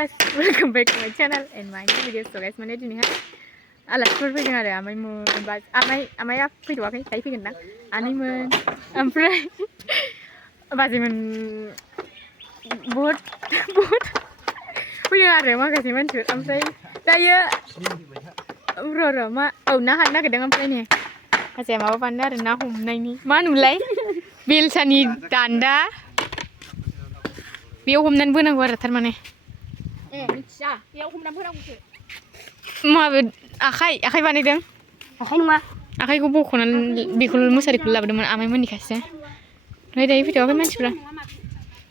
guys, welcome back to my channel and my new video. So guys, mana dinihai Alac fैदों आरो आमाइया फैथ'वाखै दायो फैगोन दां आनैमोन ओमफ्राय बाजैमोन बहुद फैदों आरो माखासे मानसिफोर ओमफ्राय दायो र' मा ना हानो नागिरदों ओमफ्राय नै माखासे माबा बानायनो आरो ना हमनायनि मा होनोमोनलाय बेलसानि दान्दा बेयाव हमनानै बोनांगौ आरो थारमाने मिथिया बेयाव हमनानै बोनांगौसो माबे आखाइ बानायदों आखाइ नङा आखाइखौ बख'नानै बेखौ मुसारिखौ लाबोदोंमोन आमाइमोननिखासो ओमफ्राय दायो फैथ'वाखै मानसिफ्रा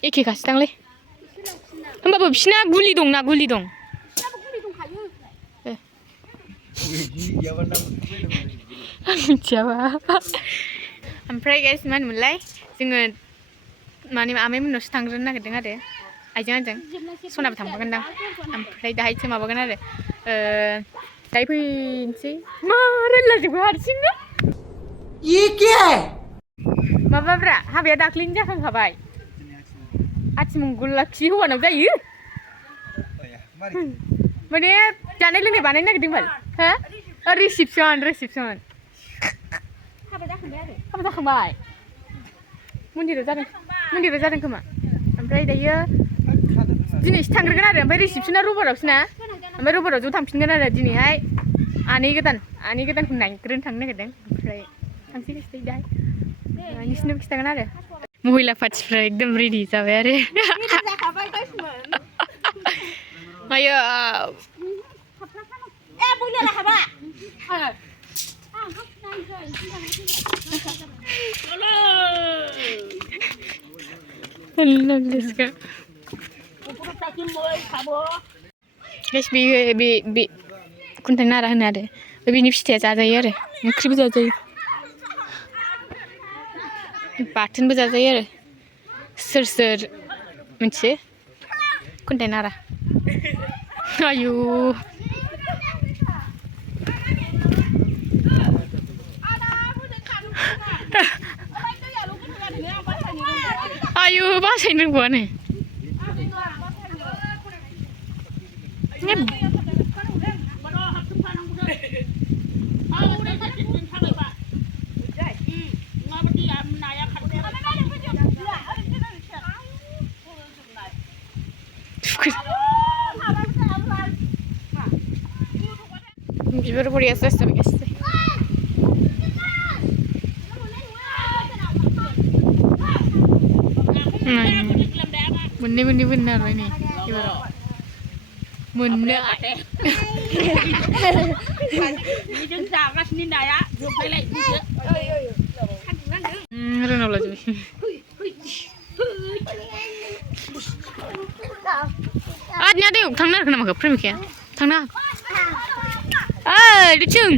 एखेखासो दांलै होमबाबो बिसिना गुलि दं मिथियाबा ओमफ्राय गाइस मा होनोमोनलाय जोङो माने आमाइमोननावसो थांग्रोनो नागिरदों आरो आइजों सनाबो थांफागोनदां ओमफ्राय दाहायसो माबागोन आरो दायो फैनोसै मा रायलायजोबो हारसिंनो माबाब्रा हाबाया दाख्लैनो जाखांखाबाय आथिमंगलाखि हौवानाव जायो माने जानाय लोंनाय बानायनो नागिरदोंमोन हो रिसिपसन हाबा जाखांबाय मन्दिराव जादों खोमा ओमफ्राय दायो दिनैसो थांग्रोगोन आरो ओमफ्राय रिसिपसना रबारावसो ना ओमफ्राय रबाराव ज' थांफिनगोन आरो दिनैहाय आनै गोदानखौ नायग्रोनो थांनो नागिरदों ओमफ्राय थांसै दाहाय नोंसिनोबो खिथागोन आरो महिला पार्टिफ्रा एकदम रेडि जाबाय आरो आयो guys बे खुन्थाइ नारा होनो आरो बेनि फिथाइया जाजायो आरो ओंख्रिबो जाजायो बाथोनबो जाजायो आरो सोर मिथियो खुन्थाइ नारा आयु बासायनो रोंगौआनो बिबार बरियासो जासिगोन गासिबो मोननै बोननो हाबाय नै एबाराव मोननो जागासिनो नाया रोनाव लाजोबबाय आदनिया दैयाव थांनो नागिरखो नामा प्रेमिकाया थांना दुचुं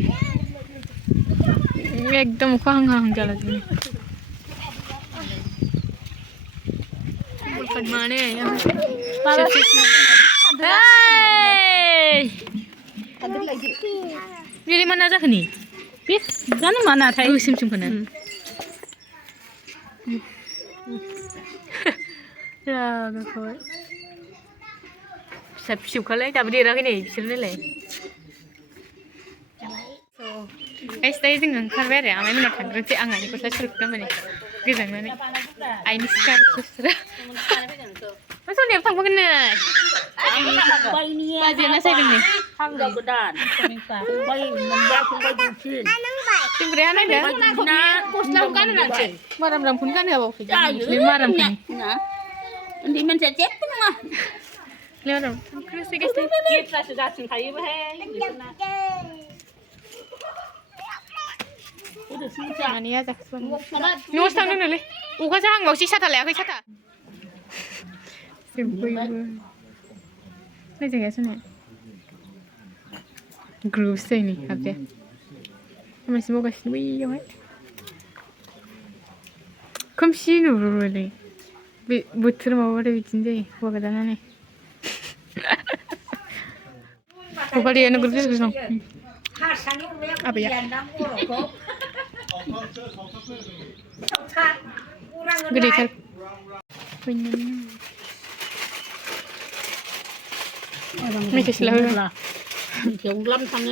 एकदम अखा हां जाला जोंनि माने बेलाय मा ना जाखो नि बे जानो मा नाथाय गोसोमखौनो रागाखौहाय फिसौखालाय दाबो देराखै नै बिसोरनोलाय गाइस दायो जोङो ओंखारबाय आरो आमाइमोनाव थांग्रोनोसै आं आइनि गस्ला सुरखोना माने गोजांनानै आइनि सिखार सनियाबो थांफागोन नै बाजैया सायदों नै जोंग्राया नायदों गस्लाखौ गानहोनांसै मारामखौनो गानहोआबावसै मारामखौनो उन्दै मानसिया जेबो नङा माराम थांग्रोसै गाइस गेसफ्रासो जासिनखायोबोहाय न'आवसो थांदों नोलै अखासो हांबावसै साथा लायाखै साथा नायजाया सोनो ग्रुपसो जायो नै हाबजाया खामानिसो मावगासिनो बैयावहाय खोमसि नुहुरोलै बे बोथोर माबाबाथाय बिदिनो जायो हौवा गोदानानो हगारिया नोगोर गोजौ दं आबैया गोदैथार मेथाइ सोला होब्ला मेथाइयाव लाम थाङो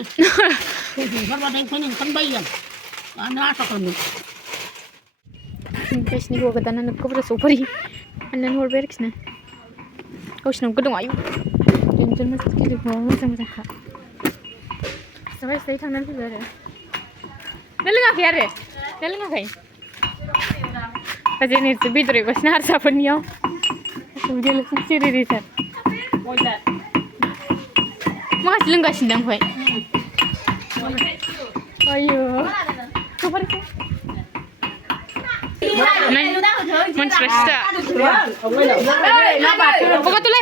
ओंखारबाथाय ओंखारबायो आं मानो आसा खालामदों गावसिनि हौवा गोदानानो क'क्राझार सफैबाय होननानै हरबाय आरोखि ना गावसिनाव गोदं आयु जेनजोन मोजां गिदिर मोजांखा जाबाय थांनानै फैबाय आरो नों लोङाखै आरो नों लोङाखै जोंनिसो बेदर एवगासिनो हारसाफोरनियाव उदैयालाय सिरिथार माखासे लोंगासिनो दां ओमफ्राय आयु सफारिखौ मानसिफ्रा हगारथ'लाय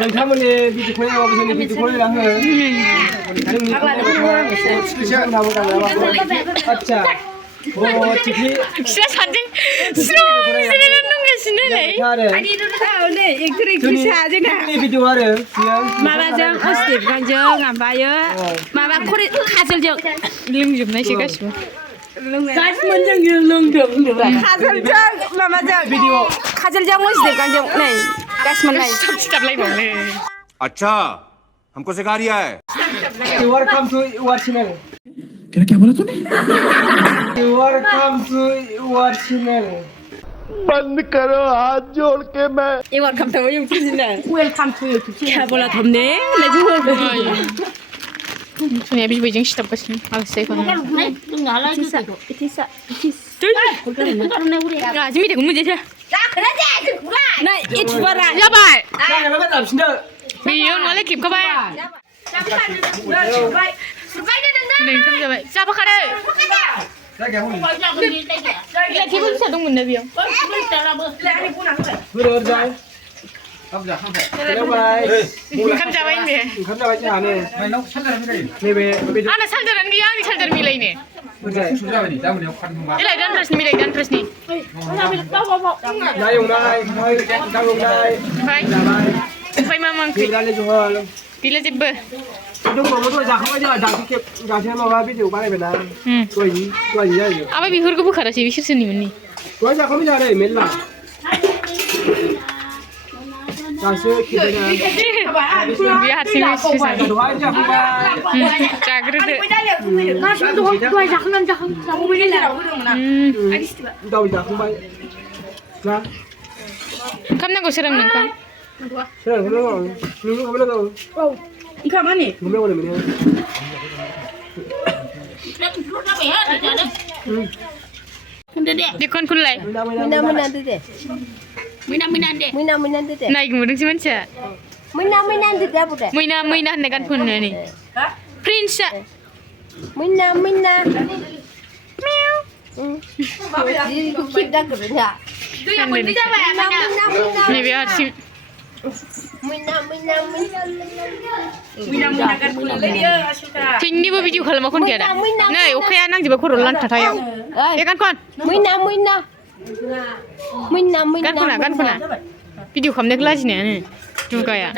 नोंथांमोननि भिडिअखौ नायाबाबो जोंनि भिडिअखौ नायलाङो आदसा थिखि फिसा सानजों स्र' जिरायनानै दंगासिनो नै एक्टर एक्ट्रिसा जोंना भिडिअ आरो माबाजों अस्टिप गानजों ओमफ्रायो माबा खाजलजों लोंजोबनायसो गासिबो गासिमोनजों लोंदों खाजलजों माबाजों भिडिअ खाजलजों अस्टिप गानजों नै गासिमोनलाय सिथाबलायबावनो अच्छा हमको सिखा रिया है वेलकम टू योर चैनल क्या बोला तूने वेलकम टू योर चैनल बंद करो हाथ जोड़ के मैं welcome to YouTube channel welcome to YouTube channel क्या बोला तुमने सोनाया बिबैजों सिथाबगासिनो आलासिखौनो गाजि मेथाइखौ मोनजायासै जाबाय बेयो नङालै खेबखाबाय नै ओंखाम जाबाय जाबोखादो खेबो फिसा दंमोन ना बेयाव ओंखाम जाबाय होनदो आंना सार्जारानो गैया आंनि सार्जार मिलायनो एलाय दानथ्रासनि मिलाय दानथ्रासनि ओमफ्राय मा मा ओंख्रि गैला जेबो आबाय बेफोरखौ बोखारासै बिसोर सोरनिमोननि बे हारसिं जाग्रोदो ओंखाम नांगौ सोरां ओंखाम देखन खुनलाय नायगोमोदोंसो मानसिया मैना होननाय गान खननानै प्रिन्सआ मैना नैबे हारसिं थैनिबो भिडिअ खालामा खनखाया दा नै अखाया नांजोबा खर' लान्थाथायाव ए गान खन गान खना भिडिअ खालामनायखौ लाजिनायानो दुगाया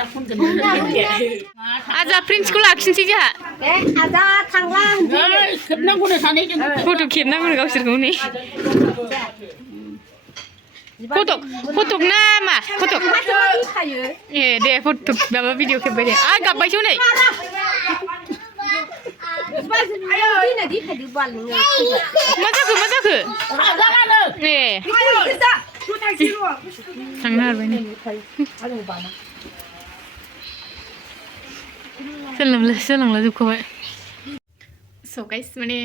आजा प्रिन्सखौ लाखिनोसै जोंहा फट' खेबनांगौ गावसोरखौ नै फटक ना मा फटक ए दे फट' माबा भिडिअ खेबबाय दे आ गाबबायसो नै मा जाखो ए थांनो हाबाय नै सोलोंला जोबखाबाय स' गाइस माने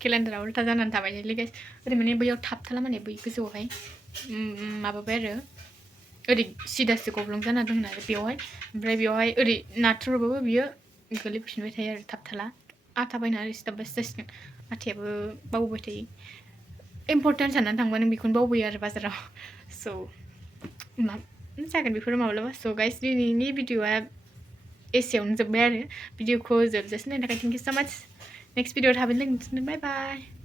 केलेन्डारा उल्था जानानै थाबाय गाइस ओरै माने बैयाव थाबथाला माने बै गोजौआवहाय माबाबाय आरो ओरै सिदासो गब्लं जाना दं आरो बेवहाय ओमफ्राय बेवहाय ओरै नाथ्रोबाबो बियो गोलैफिनबाय थायो आरो थाबथाला आथा बायना ओरै सिथाबबासो जासिगोन आथायाबो बावबाय थायो इम्पर्टेन्ट साननानै थांबा नों बेखौनो बावबोयो आरो बाजाराव स' मा जागोन बेफोरो माब्लाबा स' गाइस दिनैनि भिडिअआ एसेयावनो जोब्बाय आरो भिडिअखौ जोबजासिम नायनो थाखाय थेंक इउ स' माच नेक्स्ट भिडिअ थाबैनो लोगो मोनफिनगोन बाय बाय